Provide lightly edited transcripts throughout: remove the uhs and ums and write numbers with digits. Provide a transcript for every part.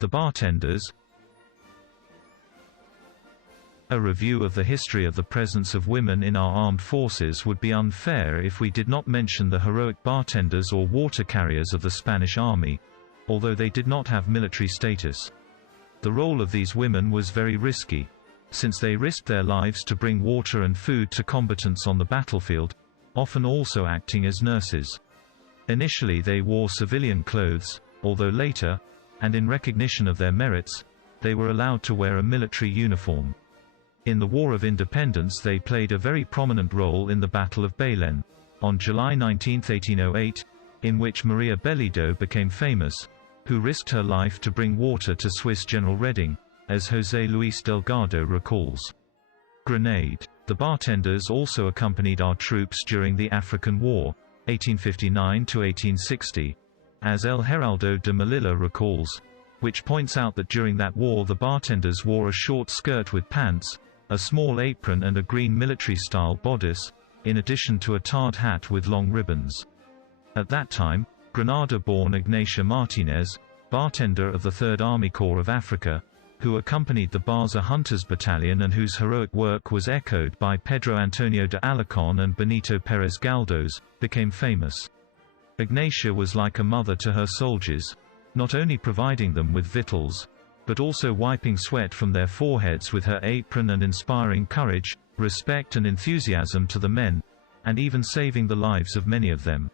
The bartenders. A review of the history of the presence of women in our armed forces would be unfair if we did not mention the heroic bartenders or water carriers of the Spanish Army, although they did not have military status. The role of these women was very risky, since they risked their lives to bring water and food to combatants on the battlefield, often also acting as nurses. Initially they wore civilian clothes, although later, and in recognition of their merits, they were allowed to wear a military uniform. In the War of Independence they played a very prominent role in the Battle of Belen, on July 19, 1808, in which Maria Bellido became famous, who risked her life to bring water to Swiss General Reading, as José Luis Delgado recalls. Grenade. The bartenders also accompanied our troops during the African War, 1859–1860, as El Heraldo de Melilla recalls, which points out that during that war the bartenders wore a short skirt with pants, a small apron and a green military-style bodice, in addition to a tarred hat with long ribbons. At that time, Granada-born Ignacia Martinez, bartender of the 3rd Army Corps of Africa, who accompanied the Baza Hunters Battalion and whose heroic work was echoed by Pedro Antonio de Alarcón and Benito Pérez Galdós, became famous. Ignacia was like a mother to her soldiers, not only providing them with victuals, but also wiping sweat from their foreheads with her apron and inspiring courage, respect and enthusiasm to the men, and even saving the lives of many of them.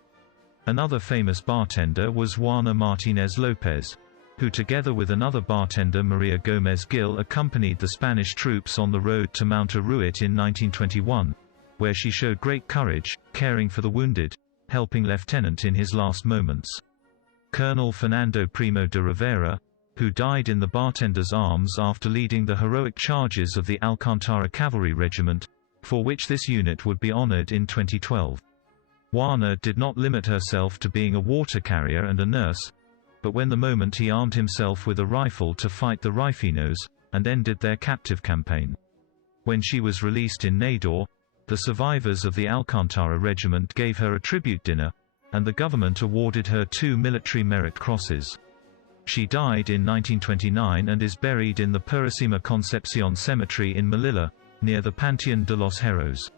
Another famous bartender was Juana Martinez Lopez, who together with another bartender Maria Gómez Gil accompanied the Spanish troops on the road to Mount Aruit in 1921, where she showed great courage, caring for the wounded, helping Lieutenant in his last moments. Colonel Fernando Primo de Rivera, who died in the bartender's arms after leading the heroic charges of the Alcantara Cavalry Regiment, for which this unit would be honored in 2012. Juana did not limit herself to being a water carrier and a nurse, but when the moment he armed himself with a rifle to fight the Rifeños, and ended their captive campaign. When she was released in Nador, the survivors of the Alcantara Regiment gave her a tribute dinner, and the government awarded her 2 military merit crosses. She died in 1929 and is buried in the Purísima Concepción Cemetery in Melilla, near the Panteón de los Heroes.